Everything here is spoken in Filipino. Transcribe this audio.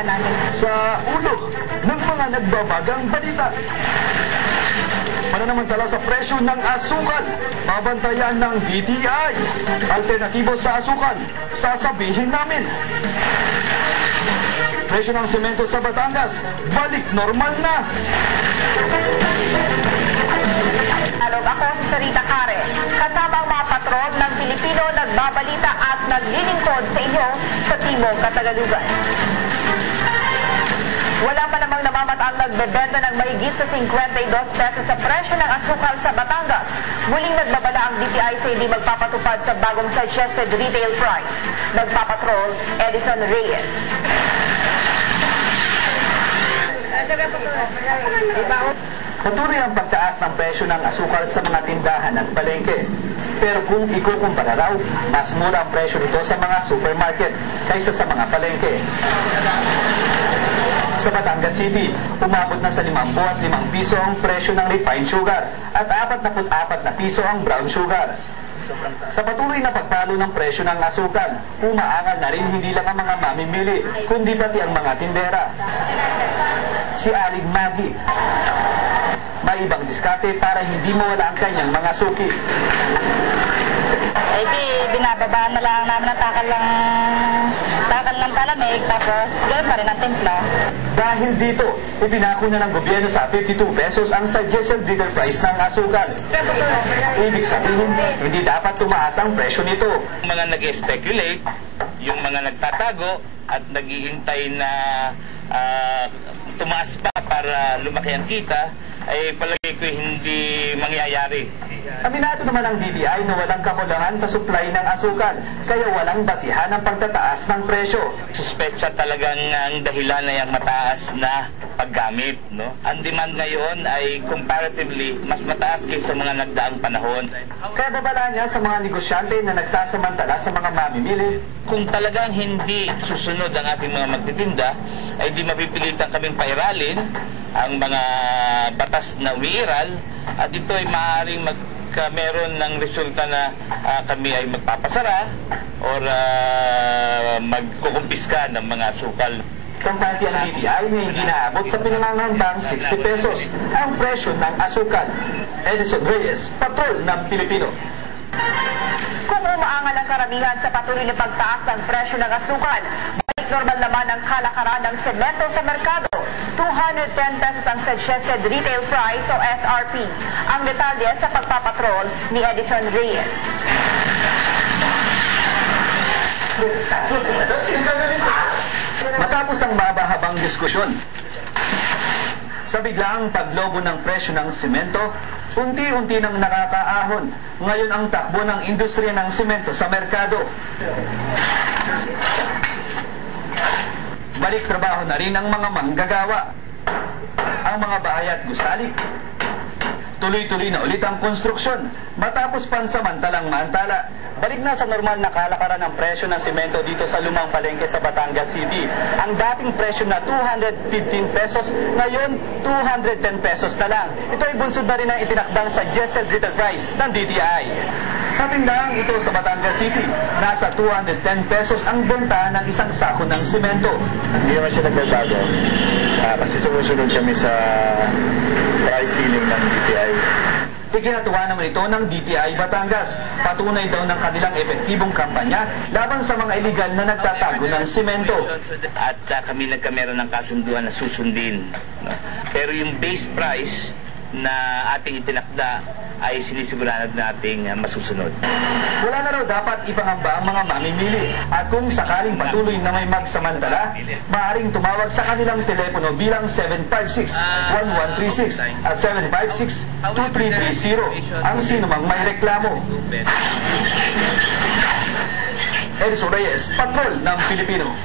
balita namin. Sa ulo ng mga nagbabagang balita. Pananamantala sa presyo ng asukal, babantayan ng DTI. Alternatibo sa asukal, sasabihin namin. Presyo ng semento sa Batangas, balik normal na. Alog ako si Sarita Care, kasama ang mga patron ng Pilipino nagbabalita at naglilingkod sa inyo sa Timog Katagalugan. Wala pa namang namamataang nagbebenta ng mahigit sa 52 pesos sa presyo ng asukal sa Batangas. Muling nagbabala ang DTI sa hindi magpapatupad sa bagong suggested retail price. Nagpapatrol, Edison Reyes. Patuloy ang pagtaas ng presyo ng asukal sa mga tindahan at palengke. Pero kung ikukumpara raw, mas mura ang presyo nito sa mga supermarket kaysa sa mga palengke. Sa Batangas City, umabot na sa 55 piso ang presyo ng refined sugar at 44 na piso ang brown sugar. Sa patuloy na pagpalo ng presyo ng asukal, umaangal na rin hindi lang ang mga mamimili, kundi pati ang mga tindera. Si Aling Maggie, may ibang diskarte para hindi mawala ang kanyang mga suki. Eh di, binababaan na lang namin ang takal ng palamig, tapos ganoon pa rin ang timpla. Dahil dito, ipinako na ng gobyerno sa 52 pesos ang suggested retail price ng asukal. Ibig sabihin, hindi dapat tumaas ang presyo nito. Yung mga nag-speculate, yung mga nagtatago at nag-iintay na tumaas pa para lumaki ang kita, ay palagay ko hindi mangyayari. Aminado naman ang DTI na walang kakulangan sa supply ng asukal, kaya walang basihan ang pagtataas ng presyo. Suspetsa talagang ang dahilan na yung mataas na paggamit. No? Ang demand ngayon ay comparatively mas mataas kaysa mga nagdaang panahon. Kaya babala niya sa mga negosyante na nagsasamantala sa mga mamimili. Kung talagang hindi susunod ang ating mga magtitinda, ay di mapipilitan kaming pairalin ang mga batas na umiiral at ito ay maaaring meron ng resulta na kami ay magpapasara or magkukumpiska ng mga asukal. Kampanya ng DTI na hindi naabot sa pinangangambang 60 pesos ang presyo ng asukal. Edison Reyes, Patrol ng Pilipino. Kung umaangal ang karamihan sa patuloy na pagtaas ng presyo ng asukal, balik normal naman ang kalakaran ng semento sa merkado. 210 pesos ang suggested retail price o SRP. Ang detalye sa pagpapatrol ni Edison Reyes. Matapos ang mabahabang diskusyon, sa biglaang paglobo ng presyo ng semento, unti-unti nang nakakaahon ngayon ang takbo ng industriya ng semento sa merkado. Balik trabaho na rin ang mga manggagawa. Ang mga bahay at gusali. Tuloy-tuloy na ulit ang konstruksyon matapos pansamantalang mantala. Balik na sa normal na kalakaran ng presyo ng semento dito sa Lumang Palengke sa Batangas City. Ang dating presyo na 215 pesos, ngayon 210 pesos na lang. Ito ay bunsod na rin ang itinakdang suggested retail price ng DTI. Sa tindahan ito sa Batangas City, nasa 210 pesos ang benta ng isang sako ng semento. Hindi naman siya nagbabago kasi sumusunod kami sa price ceiling ng DTI. Ikinatuwa naman ito ng DTI Batangas. Patunay daw ng kanilang epektibong kampanya laban sa mga iligal na nagtatago ng semento. At kami nagkameron ng kasunduan na susundin. No? Pero yung base price na ating itinakda ay sinisigurado nating masusunod. Wala na raw dapat ipangamba ang mga mamimili. At kung sakaling patuloy na may magsamantala, maaaring tumawag sa kanilang telepono bilang 756-1136 at 756-2330 ang sinumang may reklamo. Edison Reyes, Patrol ng Pilipino.